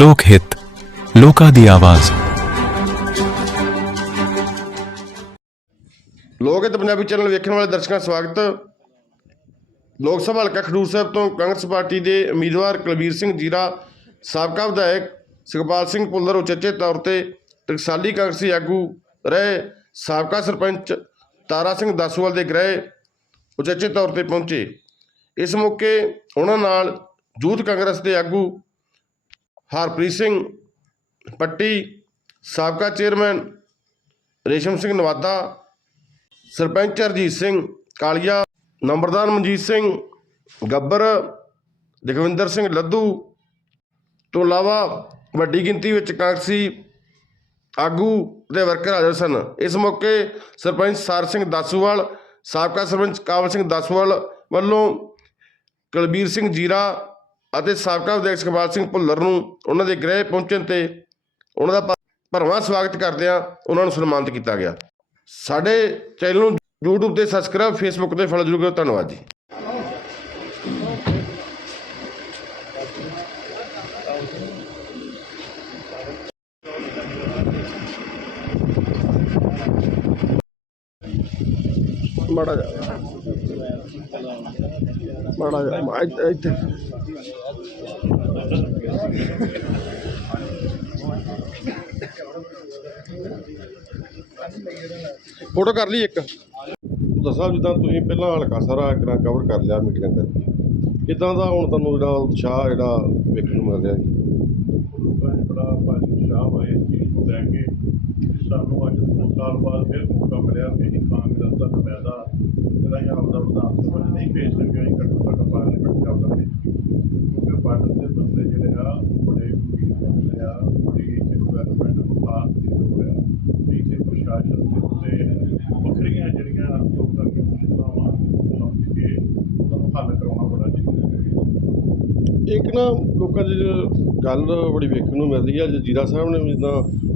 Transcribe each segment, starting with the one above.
ਲੋਕ ਹਿੱਤ, ਲੋਕਾਂ ਦੀ ਆਵਾਜ਼। ਲੋਕ ਹਿੱਤ ਪੰਜਾਬੀ ਚੈਨਲ ਵੇਖਣ ਵਾਲੇ ਦਰਸ਼ਕਾਂ ਦਾ ਸਵਾਗਤ। ਲੋਕ ਸਭਾ ਹਲਕਾ ਖਡੂਰ ਸਾਹਿਬ ਤੋਂ ਕਾਂਗਰਸ ਪਾਰਟੀ ਦੇ ਉਮੀਦਵਾਰ ਕੁਲਬੀਰ ਸਿੰਘ ਜੀਰਾ, ਸਾਬਕਾ ਵਿਧਾਇਕ ਸੁਖਪਾਲ ਸਿੰਘ ਭੁੱਲਰ ਉਚੇਚੇ ਤੌਰ ਤੇ ਟਕਸਾਲੀ ਕਾਂਗਰਸੀ ਆਗੂ ਰਹੇ ਸਾਬਕਾ ਸਰਪੰਚ ਤਾਰਾ ਸਿੰਘ ਦਾਸੂਵਾਲ ਦੇ ਗ੍ਰਹਿ ਉਚੇਚੇ ਤੌਰ ਤੇ ਪਹੁੰਚੇ। ਇਸ ਮੌਕੇ ਉਹਨਾਂ ਨਾਲ ਯੂਥ ਕਾਂਗਰਸ ਦੇ ਆਗੂ ਹਰਪ੍ਰੀਤ ਸਿੰਘ ਪੱਟੀ, ਸਾਬਕਾ ਚੇਅਰਮੈਨ ਰੇਸ਼ਮ ਸਿੰਘ ਨਵਾਦਾ, ਸਰਪੰਚ ਹਰਜੀਤ ਸਿੰਘ ਕਾਲੀਆ, ਨੰਬਰਦਾਰ ਮਨਜੀਤ ਸਿੰਘ ਗੱਬਰ ਜਗਵਿੰਦਰ ਸਿੰਘ ਲੱਧੂ ਤੋਂ ਇਲਾਵਾ ਵੱਡੀ ਗਿਣਤੀ ਵਿੱਚ ਕਾਂਗਰਸੀ ਆਗੂ ਤੇ ਵਰਕਰ ਹਾਜ਼ਰ ਸਨ। ਇਸ ਮੌਕੇ ਸਰਪੰਚ ਸਾਰ ਸਿੰਘ ਦਾਸੂਵਾਲ, ਸਾਬਕਾ ਸਰਪੰਚ ਕਾਬਲ ਸਿੰਘ ਦਾਸੂਵਾਲ ਵੱਲੋਂ ਕੁਲਬੀਰ ਸਿੰਘ ਜੀਰਾ ਅਤੇ ਸਾਬਕਾ ਵਿਧਾਇਕ ਸੁਖਪਾਲ ਸਿੰਘ ਭੁੱਲਰ ਨੂੰ ਉਹਨਾਂ ਦੇ ਗ੍ਰਹਿ ਪਹੁੰਚਣ ਤੇ ਉਹਨਾਂ ਦਾ ਭਰਵਾਂ ਸਵਾਗਤ ਕਰਦਿਆਂ ਉਹਨਾਂ ਨੂੰ ਸਨਮਾਨਿਤ ਕੀਤਾ ਗਿਆ। ਸਾਡੇ ਚੈਨਲ ਨੂੰ YouTube ਤੇ ਸਬਸਕ੍ਰਾਈਬ Facebook ਤੇ ਫੋਲੋ ਜ਼ਰੂਰ ਕਰੋ ਧੰਨਵਾਦ ਜੀ। ਮਾੜਾ ਜਾ ਮਾੜਾ ਜਾ ਇੱਥੇ। ਫੋਟੋ ਕਰ ਲਈ ਇੱਕ। ਦੱਸਾਂ ਜਿੱਦਾਂ ਤੁਸੀਂ ਪਹਿਲਾਂ ਹਲਕਾ ਸਾਰਾ ਇੱਕ ਕਵਰ ਕਰ ਲਿਆ ਮੀਟਿੰਗ ਕਰਕੇ। ਕਿਦਾਂ ਦਾ ਹੁਣ ਤੁਹਾਨੂੰ ਜਿਹੜਾ ਉਤਸ਼ਾਹ ਜਿਹੜਾ ਵੇਖਣ ਨੂੰ ਮਿਲ ਰਿਹਾ ਜੀ? ਬੜਾ ਭਾਰੀ ਉਤਸ਼ਾਹ ਹੋਇਆ ਇਸ ਚੀਜ਼ ਨੂੰ ਲੈ ਕੇ। ਸਾਨੂੰ ਅੱਜ ਦੋ ਸਾਲ ਬਾਅਦ ਫਿਰ ਮੌਕਾ ਮਿਲਿਆ ਕਿ ਕਾਂਗਰਸ ਦਾ ਨੁਮਾਇੰਦਾ ਜਿਹੜਾ ਇਹ ਆਪਦਾ ਵਿਧਾਨ ਸਭਾ 'ਚ ਨਹੀਂ ਭੇਜ ਸਕਿਆ ਅਸੀਂ ਘੱਟੋ ਘੱਟ ਪਾਰਲੀਮੈਂਟ 'ਚ ਆਪਦਾ ਭੇਜ ਕਿਉਂਕਿ ਭਾਰਤ ਦੇ ਬੰਦੇ ਜਿਹੜੇ ਆ ਬੜੇ ਵੀਰ ਬੰਦੇ ਆ ਬੜੀ ਇੱਥੇ ਡਿਵੈਲਪਮੈਂਟ ਨੂੰ ਖਾਸ ਦੀ ਲੋੜ ਆ ਤੇ ਇੱਥੇ ਪ੍ਰਸ਼ਾਸਨ ਦੇ ਉੱਤੇ ਵੱਖਰੀਆਂ ਜਿਹੜੀਆਂ ਲੋਕਾਂ ਦੀਆਂ ਮੁਸ਼ਕਲਾਂ ਵਾ ਸਮਝ ਕੇ ਉਹਨਾਂ ਨੂੰ ਹੱਲ ਕਰਾਉਣਾ ਬੜਾ ਜ਼ਰੂਰੀ ਹੈ। ਇੱਕ ਨਾ ਲੋਕਾਂ 'ਚ ਗੱਲ ਬੜੀ ਵੇਖਣ ਨੂੰ ਮਿਲਦੀ ਆ ਜੀਰਾ ਸਾਹਿਬ ਨੇ ਜਿੱਦਾਂ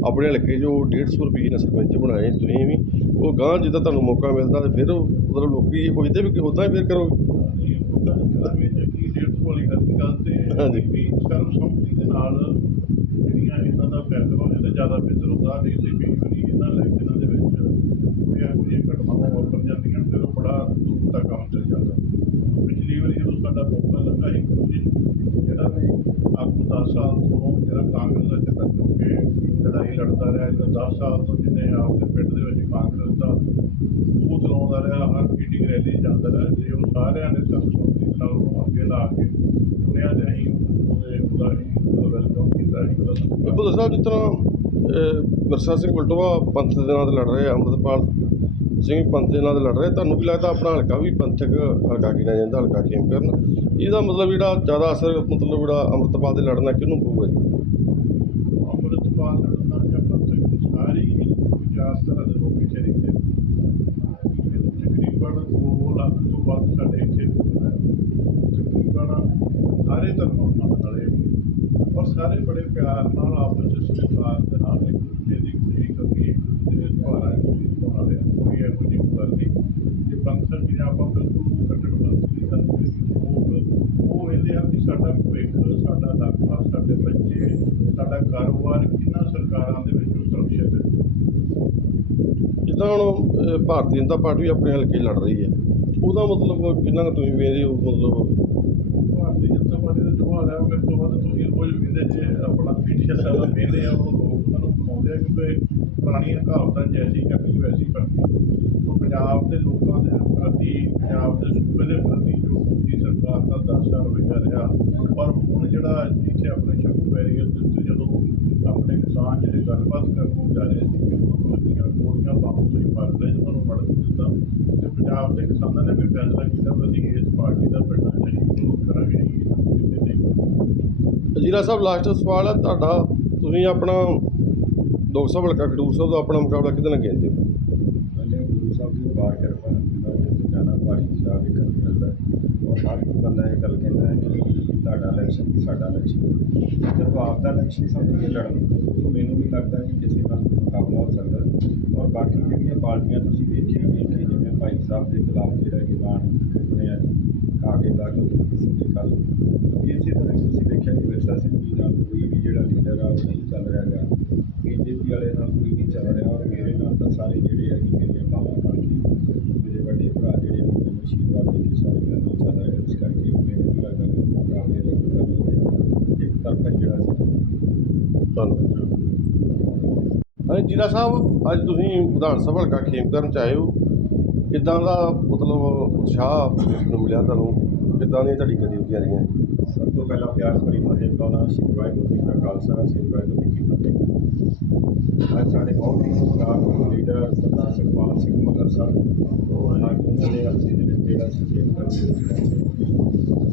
ਆਪਣੇ ਹਲਕੇ 'ਚੋਂ 150 ਰੁਪਏ ਨਾਲ ਸਰਪੰਚ ਬਣਾਏ ਤੁਸੀਂ ਵੀ ਉਹ ਗਾਂ ਜਿੱਦਾਂ ਤੁਹਾਨੂੰ ਮੌਕਾ ਮਿਲਦਾ ਤੇ ਫਿਰ ਉਹ ਮਤਲਬ ਲੋਕੀ ਪੁੱਛਦੇ ਵੀ ਕਿ ਉਦਾਂ ਹੀ ਫਿਰ ਕਰੋ। ਇਹ ਲੋਕਾਂ ਦੇ ਦਿਲਾਂ ਵਿੱਚ ਕੀ ਡੇਢ ਸੌ ਵਾਲੀ ਗੱਲ ਤੇ ਹਾਂਜੀ। ਵੀ ਸਰਬਸੰਮਤੀ ਦੇ ਨਾਲ ਜਿਹੜੀਆਂ ਇਹਨਾਂ ਦਾ ਫੈਸਲਾ ਹੋ ਜਾਂਦਾ ਜ਼ਿਆਦਾ ਬਿਹਤਰ ਹੁੰਦਾ ਨਹੀਂ ਤੇ ਕਈ ਵਾਰੀ ਇਹਨਾਂ ਇਲੈਕਸ਼ਨਾਂ ਦੇ ਵਿੱਚ ਕੋਈ ਇਹੋ ਜਿਹੀਆਂ ਘਟਨਾਵਾਂ ਵਾਪਰ ਜਾਂਦੀਆਂ ਤੇ ਉਹ ਬੜਾ ਦੁੱਖ ਦਾ ਕੰਮ ਚੱਲ ਜਾਂਦਾ ਪਿਛਲੀ ਵਾਰੀ ਜਦੋਂ ਸਾਡਾ ਮੌਕਾ ਲੱਗਾ ਸੀ ਕੋਸ਼ਿਸ਼ ਜਿਹੜਾ ਵੀ ਆਪ 10 ਸਾਲ ਤੋਂ ਜਿਹੜਾ ਕਾਂਗਰਸ ਦਾ ਚੱਕਰ ਚੁੱਕ ਕੇ ਲੜਾਈ ਲੜਦਾ ਰਿਹਾ ਜਿਹੜਾ 10 ਸਾਲ ਤੋਂ ਜਿਹਨੇ ਆਪਦੇ ਪਿੰਡ ਦੇ ਵਿੱਚ ਕਾਂਗਰਸ ਦਾ ਬੂਥ ਲਾਉਂਦਾ ਰਿਹਾ ਹਰ ਮੀਟਿੰਗ ਰੈਲੀ ਜਾਂਦਾ ਰਿਹਾ ਜੇ ਉਹ ਸਾਰਿਆਂ ਨੇ ਸਰਬਸੰਮਤੀ ਨਾਲ ਉਹਨੂੰ ਅੱਗੇ ਲਾ ਕੇ ਚੁਣਿਆ ਤੇ ਅਸੀਂ ਉਹਦੇ ਉਹਦਾ ਹੀ ਵੈਲਕਮ ਕੀਤਾ ਸਤਿਕਾਰ ਬਿਲਕੁਲ ਸਾਹਿਬ ਜਿਸ ਤਰ੍ਹਾਂ ਮਿਰਸਾ ਸਿੰਘ ਬਲਟੋਆ ਪੰਥ ਦੇ ਨਾਂ ਤੇ ਲੜ ਰਹੇ ਆ ਅੰਮ੍ਰਿਤਪਾਲ ਸਿੰਘ ਪੰਥ ਦੇ ਨਾਂ ਤੇ ਲੜ ਰਹੇ ਤੁਹਾਨੂੰ ਕੀ ਲੱਗਦਾ ਆਪਣਾ ਹਲਕਾ ਵੀ ਪੰਥਕ ਹਲਕਾ ਗਿਣਿਆ ਜਾਂਦਾ ਹਲਕਾ ਖੇਮ ਕਰਨ। ਇਹਦਾ ਮਤਲਬ ਜਿਹੜਾ ਜ਼ਿਆਦਾ ਅਸਰ ਮਤਲਬ ਜਿਹੜਾ ਅੰਮ੍ਰਿਤਪਾਲ ਦੇ ਲੜਨਾ ਕਿਹਨੂੰ ਪਊਗਾ ਜੀ? ਅੰਮ੍ਰਿਤਪਾਲ ਦਾ ਜਾਂ ਪੰਥਕ ਸਾਰੀ ਵਿਚਾਰਧਾਰਾ ਦੇ ਲੋਕ। ਇਹ ਤਕਰੀਬਨ 2 ਲੱਖ ਤੋਂ ਵੱਧ ਸਾਡੇ ਇੱਥੇ ਤਕਰੀਬਨ ਸਾਰੇ ਧਰਮਾਂ ਨਾਲ ਵਾਲੇ ਔਰ ਸਾਰੇ ਬੜੇ ਪਿਆਰ ਨਾਲ ਆਪਸ ਵਿੱਚ ਸਤਿਕਾਰ ਦੇ ਨਾਲ ਇੱਕ ਦੂਜੇ ਦੀ ਖੁਸ਼ੀ ਕਰਨੀ, ਇੱਕ ਦੂਜੇ ਦੇ ਦੁਆਰਾ ਖੁਸ਼ੀ ਮਨਾਉਣ ਕੋਈ ਇਹੋ ਜਿਹੀ ਗੱਲ ਨਹੀਂ। ਜੇ ਪੰਥਕ ਜਿਹਾ ਆਪਾਂ ਬਿਲਕੁਲ ਕੱਟੜ ਪੰਥ ਦੀ ਗੱਲ ਕਰੀਏ ਲੋਕ ਉਹ ਇਹਦੇ ਆ ਕਿ ਸਾਡਾ ਭਵਿੱਖ, ਸਾਡਾ ਇਲਾਕਾ ਸਾਡੇ ਬੱਚੇ, ਸਾਡਾ ਕਾਰੋਬਾਰ ਕਿੰਨਾ ਸਰਕਾਰਾਂ ਦੇ ਵਿੱਚ ਸੁਰੱਖਿਅਤ ਹੈ। ਜਿੱਦਾਂ ਹੁਣ ਭਾਰਤੀ ਜਨਤਾ ਪਾਰਟੀ ਆਪਣੇ ਹਲਕੇ ਲੜ ਰਹੀ ਹੈ। ਉਹਦਾ ਮਤਲਬ ਕਿੰਨਾ ਕੁ ਤੁਸੀਂ ਵੇਖਦੇ ਹੋ? ਮਤਲਬ ਭਾਰਤੀ ਜਨਤਾ ਪਾਰਟੀ ਦਾ ਜੋ ਹਾਲ ਹੈ, ਉਹ ਮੇਰੇ ਤੋਂ ਵੱਧ ਤੁਸੀਂ ਰੋਜ਼ ਵਿੰਦੇ ਚ ਆਪਣਾ ਮੀਡੀਆ ਸਾਰਾ ਵੇਖਦੇ ਆ, ਉਹ ਲੋਕ ਉਹਨਾਂ ਨੂੰ ਦਿਖਾਉਂਦੇ ਆ ਕਿਉਂਕਿ ਪੁਰਾਣੀਆਂ ਕਹਾਵਤਾਂ ਜੈਸੀ ਕਰਨੀ, ਵੈਸੀ ਕਰਨੀ। ਉਹ ਪੰਜਾਬ ਦੇ ਲੋਕਾਂ ਦੇ ਪ੍ਰਤੀ, ਪੰਜਾਬ ਦੇ ਸੂਬੇ ਦੇ ਪ੍ਰਤੀ ਜੋ ਮੋਦੀ ਸਰਕਾਰ ਦਾ ਦਾਸਾ ਰਵੱਈਆ ਰਿਹਾ, ਪਰ ਹੁਣ ਜਿਹੜਾ ਇੱਥੇ ਆਪਣੇ ਸ਼ੰਭੂ ਬੈਰੀਅਰ ਦੇ ਉੱਤੇ ਜਦੋਂ ਆਪਣੇ ਕਿਸਾਨ ਜਿਹੜੇ ਗੱਲਬਾਤ ਕਰਨ ਨੂੰ ਜਾ ਰਹੇ ਸੀ, ਕਿ ਉਹਨਾਂ ਨੂੰ ਗੋਲੀਆਂ ਪਾਉਣ ਤੋਂ ਹੀ ਮਾਰ ਜਦੋਂ ਉਹਨਾਂ ਨੂੰ ਮੜ ਦਿੱਤਾ ਤੇ ਪੰਜਾਬ ਦੇ ਕਿਸਾਨਾਂ ਨੇ ਵੀ ਫੈਸਲਾ ਕੀਤਾ ਵੀ ਅਸੀਂ ਇਸ ਪਾਰਟੀ ਦਾ ਪਿੰਡਾਂ ਨਹੀਂ ਵਿਰੋਧ ਕਰਾਂਗੇ ਅਸੀਂ ਕਿਸੇ ਦੇ ਜੀਰਾ ਸਾਹਿਬ ਲਾਸਟ ਸਵਾਲ ਹੈ ਤੁਹਾਡਾ ਤੁਸੀਂ ਆਪਣਾ ਲੋਕ ਸਭਾ ਹਲਕਾ ਖਡੂਰ ਸਾਹਿਬ ਦਾ ਆਪਣਾ ਮੁਕਾਬਲਾ ਕਿਹਦੇ ਨਾਲ ਕਹਿੰਦੇ ਹੋ ਪਹਿਲੇ ਗੁਰੂ ਸਾਹਿਬ ਦੀ ਜਿੱਥੇ ਜਾਣਾ ਭਾਰੀ ਵੇਖਣ ਨੂੰ ਮਿਲਦਾ ਹੈ। ਔਰ ਹਰ ਇੱਕ ਬੰਦਾ ਇਹ ਗੱਲ ਕਹਿੰਦਾ ਹੈ ਕਿ ਤੁਹਾਡਾ ਇਲੈਕਸ਼ਨ ਸਾਡਾ ਇਲੈਕਸ਼ਨ ਜਦੋਂ ਆਪ ਦਾ ਇਲੈਕਸ਼ਨ ਸਮਝ ਕੇ ਲੜਨ ਤਾਂ ਮੈਨੂੰ ਨਹੀਂ ਲੱਗਦਾ ਕਿ ਕਿਸੇ ਨਾਲ ਮੁਕਾਬਲਾ ਹੋ ਸਕਦਾ ਹੈ। ਔਰ ਬਾਕੀ ਜਿਹੜੀਆਂ ਪਾਰਟੀਆਂ ਤੁਸੀਂ ਵੇਖੀਆਂ ਵੀ ਕਿ ਭਾਈ ਸਾਹਿਬ ਦੇ ਖਿਲਾਫ ਜਿਹੜਾ ਐਲਾਨ ਬਣਿਆ ਕਾਗਜ਼ ਦਾਖਲ ਕੀਤੀ ਸੀ ਤੇ ਕੱਲ ਇਸੇ ਤਰ੍ਹਾਂ ਤੁਸੀਂ ਦੇਖਿਆ ਕਿ ਵਿਰਸਾ ਸਿੰਘ ਜੀ ਨਾਲ ਕੋਈ ਵੀ ਜਿਹੜਾ ਲੀਡਰ ਆ, ਉਹ ਨਹੀਂ ਚੱਲ ਰਿਹਾ ਹੈਗਾ। ਬੀਜੇਪੀ ਵਾਲੇ ਨਾਲ ਕੋਈ ਨਹੀਂ ਚੱਲ ਰਿਹਾ ਔਰ ਮੇਰੇ ਨਾਲ ਤਾਂ ਸਾਰੇ ਜਿਹੜੇ ਆ ਕਿ ਮੇਰੇ ਬਾਵਾ ਬਣ ਮੇਰੇ ਵੱਡੇ ਭਰਾ ਜਿਹੜੇ ਆ ਮੈਨੂੰ ਅਸ਼ੀਰਵਾਦ ਦੇ ਕੇ ਸਾਰੇ ਮੇਰੇ ਨਾਲ ਚੱਲ ਰਹੇ ਇਸ ਕਰਕੇ ਮੈਨੂੰ ਨਹੀਂ ਲੱਗਦਾ ਕਿ ਪ੍ਰੋਗਰਾਮ ਦੇ ਲਈ ਕੋਈ ਇੱਕ ਤਰਫਾ ਜਿਹੜਾ ਸੀ। ਧੰਨਵਾਦ ਜੀਰਾ ਸਾਹਿਬ, ਅੱਜ ਤੁਸੀਂ ਵਿਧਾਨ ਸਭਾ ਹਲਕਾ ਖੇਮਕਰਨ ਚ ਆਏ ਹੋ। ਕਿੱਦਾਂ ਦਾ ਮਤਲਬ ਉਤਸ਼ਾਹ ਦੇਖਣ ਨੂੰ ਮਿਲਿਆ ਤੁਹਾਨੂੰ? ਕਿੱਦਾਂ ਦੀਆਂ ਤੁਹਾਡੀ ਗਤੀਵਿਧੀਆਂ ਰਹੀਆਂ? ਸਭ ਤੋਂ ਪਹਿਲਾਂ ਪਿਆਰ ਭਰੀ ਮਦਦ ਪਾਉਣਾ ਸ਼੍ਰੀ ਵਾਹਿਗੁਰੂ ਜੀ ਦਾ ਖਾਲਸਾ ਸ਼੍ਰੀ ਵਾਹਿਗੁਰੂ ਜੀ ਕੀ ਫਤਿਹ। ਅੱਜ ਸਾਡੇ ਬਹੁਤ ਹੀ ਸਤਿਕਾਰਯੋਗ ਲੀਡਰ ਸਰਦਾਰ ਸੁਖਪਾਲ ਸਿੰਘ ਮੱਲਰ ਸਾਹਿਬ ਉਹਨਾਂ ਦੇ ਅਰਜ਼ੀ ਦੇ ਵਿੱਚ ਜਿਹੜਾ ਸੁਚੇਤ ਕਰਦੇ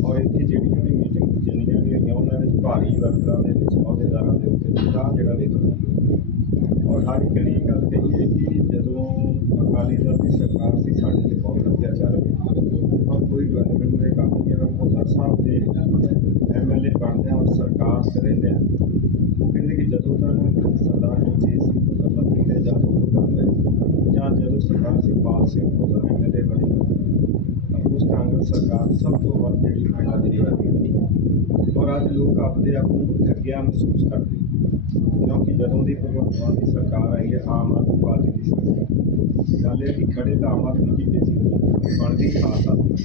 ਔਰ ਇੱਥੇ ਜਿਹੜੀਆਂ ਵੀ ਮੀਟਿੰਗ ਜਿੰਨੀਆਂ ਵੀ ਹੈਗੀਆਂ, ਉਹਨਾਂ ਵਿੱਚ ਭਾਰੀ ਵਰਕਰਾਂ ਦੇ ਵਿੱਚ ਅਹੁਦੇਦਾਰਾਂ ਦੇ ਉੱਤੇ ਉਤਸ਼ਾਹ ਜਿਹੜਾ ਵੇਖਣ ਔਰ ਹਰ ਇੱਕ ਨੇ ਗੱਲ ਕਹੀਏ ਕਿ ਜਦੋਂ ਅਕਾਲੀ ਦਲ ਦੀ ਸਰਕਾਰ ਸੀ, ਸਾਡੇ ਤੇ ਬਹੁਤ ਅਤਿਆਚਾਰ ਹੋਏ। ਔਰ ਕੋਈ ਡਿਵੈਲਪਮੈਂਟ ਦੇ ਕੰਮ ਨਹੀਂ ਹੈ ਮੋਹਰ ਸਾਹਿਬ ਦੇ ਐਮਐਲਏ ਬਣਦੇ ਆ ਔਰ ਸਰਕਾਰ 'ਚ ਰਹਿੰਦੇ ਆ। ਉਹ ਕਹਿੰਦੇ ਕਿ ਜਦੋਂ ਤੱਕ ਸਰਦਾਰ ਜਗਜੀਤ ਸਿੰਘ ਭੁੱਲਰ ਮੰਤਰੀ ਦੇ ਜਾਂ ਉਦੋਂ ਕੰਮ ਹੋਏ ਜਾਂ ਜਦੋਂ ਸਰਦਾਰ ਸੁਖਪਾਲ ਸਿੰਘ ਭੁੱਲਰ ਐਮਐਲਏ ਬਣੇ, ਤਾਂ ਉਸ ਕਾਂਗਰਸ ਸਰਕਾਰ ਸਭ ਤੋਂ ਵੱਧ ਜਿਹੜੀ ਪਿੰਡਾਂ ਦੀ ਹੋਈ ਔਰ ਅੱਜ ਲੋਕ ਆਪਣੇ ਆਪ ਨੂੰ ਠੱਗਿਆ ਮਹਿਸੂਸ ਕਰਦੇ। ਕਿਉਂਕਿ ਜਦੋਂ ਦੀ ਭਗਵੰਤ ਮਾਨ ਦੀ ਸਰਕਾਰ ਆਈ ਹੈ, ਆਮ ਆਦਮੀ ਪਾਰਟੀ ਦੀ ਸਰਕਾਰ। ਗੱਲ ਇਹ ਕਿ ਖੜੇ ਤਾਂ ਆਮ ਆਦਮੀ ਕੀਤੇ ਸੀ ਬਣਦੀ ਖਾਸ ਆਦਮੀ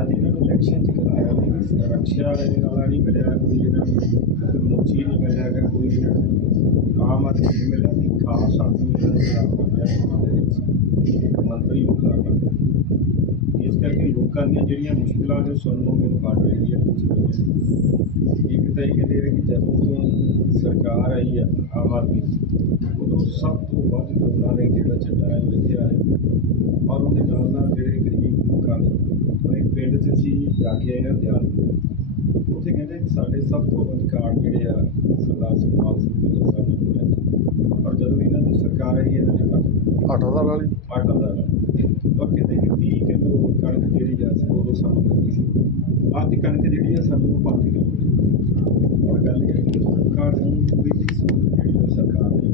ਅੱਜ ਇਹਨਾਂ ਨੂੰ ਇਲੈਕਸ਼ਨ ਚ ਕਰਾਇਆ ਨਹੀਂ ਰਕਸ਼ਾ ਦੇ ਨਾਲ ਨਹੀਂ ਮਿਲਿਆ ਕੋਈ ਇਹਨਾਂ ਨੂੰ ਕੋਈ ਮੋਚੀ ਨਹੀਂ ਮਿਲਿਆ ਕਿ ਕੋਈ ਇਹਨਾਂ ਨੂੰ ਆਮ ਆਦਮੀ ਨਹੀਂ ਮਿਲਿਆ ਨਹੀਂ ਖਾਸ ਆਦਮੀ ਇਹਨਾਂ ਨੂੰ ਖਰਾਬ ਕਰ ਲਿਆ ਸਮਾਂ ਦੇ ਵਿੱਚ ਇੱਕ ਮੰਤਰੀ ਨੂੰ ਖਰਾਬ ਕਰ ਦਿੱਤਾ। ਇਸ ਕਰਕੇ ਲੋਕਾਂ ਦੀਆਂ ਜਿਹੜੀਆਂ ਮੁਸ਼ਕਲਾਂ ਨੇ ਸੁਣਨ ਨੂੰ ਮੈਨੂੰ ਕੱਢ ਰਹੀ ਹੈ ਤਾਂ ਇਹ ਕਹਿੰਦੇ ਆ ਕਿ ਜਦੋਂ ਤੋਂ ਸਰਕਾਰ ਆਈ ਆ ਆਮ ਆਦਮੀ ਉਦੋਂ ਸਭ ਤੋਂ ਵੱਧ ਉਹਨਾਂ ਨੇ ਜਿਹੜਾ ਚੱਟਾ ਹੈ ਉਹ ਇੱਥੇ ਆਇਆ ਔਰ ਉਹਦੇ ਨਾਲ ਨਾਲ ਜਿਹੜੇ ਗਰੀਬ ਲੋਕਾਂ ਨੇ ਉਹ ਇੱਕ ਪਿੰਡ 'ਚ ਅਸੀਂ ਜਾ ਕੇ ਆਏ ਹਾਂ ਦਿਆਲਪੁਰ ਉੱਥੇ ਕਹਿੰਦੇ ਕਿ ਸਾਡੇ ਸਭ ਤੋਂ ਵੱਧ ਕਾਰਡ ਜਿਹੜੇ ਆ ਸਰਦਾਰ ਸੁਖਪਾਲ ਸਿੰਘ ਭੁੱਲਰ ਸਾਹਿਬ ਨੇ ਮਿਲੇ ਔਰ ਜਦੋਂ ਇਹਨਾਂ ਦੀ ਸਰਕਾਰ ਆਈ ਇਹਨਾਂ ਨੇ ਕੱਟ। ਆਟਾ ਦਾ ਹੀ ਆਟਾ ਦਾ ਔਰ ਕਹਿੰਦੇ ਕਿ 30 ਕਿਲੋ ਕਣਕ ਜਿਹੜੀ ਆ ਸੀ ਉਦੋਂ ਸਾਨੂੰ ਮਿਲਦੀ ਸੀ। ਅੱਜ ਕਣਕ ਜਿਹੜੀ ਆ ਸਾਨੂੰ 5 ਕਿਲੋ ਗੱਲ ਹੈ ਕਿ ਨੂੰ ਕੋਈ ਵੀ ਸਹੂਲਤ ਜਿਹੜੀ ਉਹ ਸਰਕਾਰ ਨੇ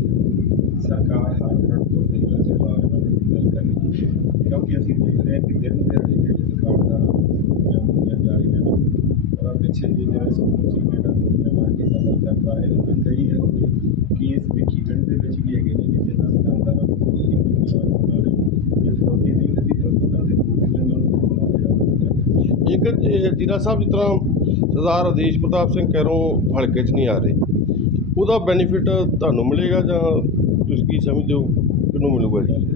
ਸਰਕਾਰ ਹਰ ਤਰ੍ਹਾਂ ਤੋਂ ਫੇਲਾ ਚਲਾ ਇਹਨਾਂ ਦੀ ਕਰਨੀ ਕਿਉਂਕਿ ਅਸੀਂ ਦੇਖ ਰਹੇ ਹਾਂ ਕਿ ਦਿਨ ਦਿਹਾੜੇ ਜਿਹੜੇ ਦੁਕਾਨਦਾਰ ਜਾਂ ਜਾਰੀ ਨੇ ਔਰ ਆਹ ਪਿੱਛੇ ਜਿਹੇ ਜਿਹੜੇ ਸਕੂਲ ਸੀ ਜਿਹੜਾ ਗੋਲੀਆਂ ਮਾਰ ਕੇ ਕਤਲ ਕਰਦਾ ਹੈ ਉਹ ਕਈ ਇਹੋ ਜਿਹੇ ਕੇਸ ਵਿੱਕੀ ਪਿੰਡ ਦੇ ਵਿੱਚ ਵੀ ਹੈਗੇ ਨੇ ਕਿ ਜਿਹਨਾਂ ਦੁਕਾਨਦਾਰਾਂ ਨੂੰ ਫਰੋਤੀ ਮਿਲੀ ਔਰ ਉਹਨਾਂ ਨੇ ਦਿੱਤੀ ਤਾਂ ਦੇ ਗੋਲੀਆਂ ਨਾਲ ਜਿਹੜਾ ਸਾਹਿਬ ਜਿਸ ਤਰ੍ਹਾਂ ਸਰਦਾਰ ਆਦੇਸ਼ ਪ੍ਰਤਾਪ ਸਿੰਘ ਕੈਰੋਂ ਹਲਕੇ 'ਚ ਨਹੀਂ ਆ ਰਹੇ। ਉਹਦਾ ਬੈਨੀਫਿਟ ਤੁਹਾਨੂੰ ਮਿਲੇਗਾ ਜਾਂ ਤੁਸੀਂ ਕੀ ਸਮਝਦੇ ਹੋ? ਕਿਹਨੂੰ ਮਿਲੂਗਾ ਜੀ?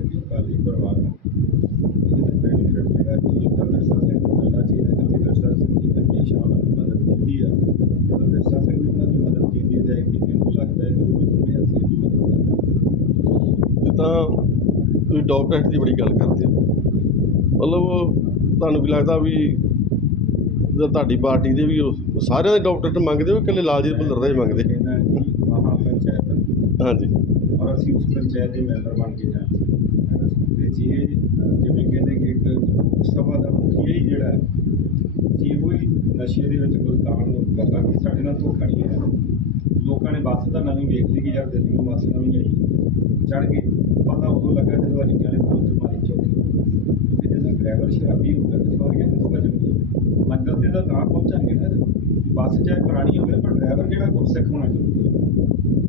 ਗੱਲ ਤੁਸੀਂ ਡਾਕਟਰ ਦੀ ਬੜੀ ਗੱਲ ਕਰਦੇ ਹੋ। ਮਤਲਬ ਤੁਹਾਨੂੰ ਵੀ ਲੱਗਦਾ ਵੀ ਜਿੱਦਾਂ ਤੁਹਾਡੀ ਪਾਰਟੀ ਦੇ ਵੀ ਉਹ ਸਾਰਿਆਂ ਦੇ ਡਾਕਟਰ ਮੰਗਦੇ ਹੋ ਇਕੱਲੇ ਲਾਲਜੀਤ ਭੁੱਲਰ ਦਾ ਹੀ ਮੰਗਦੇ? ਦੀ ਮਹਾ ਪੰਚਾਇਤ ਹਾਂਜੀ। ਔਰ ਅਸੀਂ ਉਸ ਪੰਚਾਇਤ ਦੇ ਮੈਂਬਰ ਬਣ ਕੇ ਜਾਣਾ। ਤੇ ਜੇ ਜਿਵੇਂ ਕਹਿੰਦੇ ਕਿ ਇੱਕ ਲੋਕ ਸਭਾ ਦਾ ਮੁਖੀਆ ਹੀ ਜਿਹੜਾ ਹੈ, ਜੇ ਉਹ ਹੀ ਨਸ਼ੇ ਦੇ ਵਿੱਚ ਗੁਲਤਾਨ ਨੂੰ ਲੱਗਾ ਕਿ ਸਾਡੇ ਨਾਲ ਧੋਖਾ ਨਹੀਂ ਹੈ। ਲੋਕਾਂ ਨੇ ਬੱਸ ਤਾਂ ਨਵੀਂ ਵੇਖ ਲਈ ਕਿ ਯਾਰ ਦਿੱਲੀ ਨੂੰ ਬੱਸ ਨਵੀਂ ਆਈ। ਚੜ ਗਏ ਪਤਾ ਉਦੋਂ ਲੱਗਾ ਜਦੋਂ ਅਲੀ ਵਾਲੇ ਪੁਲ ਤੇ ਮਾਰੀ ਚੌਕੀ ਡਰਾਈਵਰ ਸ਼ਰਾਬੀ ਹੋਊਗਾ ਤਾਂ ਸਵਾਰੀਆਂ ਕਿੱਥੋਂ ਬਚਣਗੀਆਂ ਮੰਜ਼ਿਲ ਤੇ ਤਾਂ ਤਾਂ ਪਹੁੰਚਾਂਗੇ ਨਾ ਬੱਸ ਚਾਹੇ ਪੁਰਾਣੀ ਹੋਵੇ, ਪਰ ਡਰਾਈਵਰ ਜਿਹੜਾ ਗੁਰਸਿੱਖ ਹੋਣਾ ਜ਼ਰੂਰੀ ਹੈ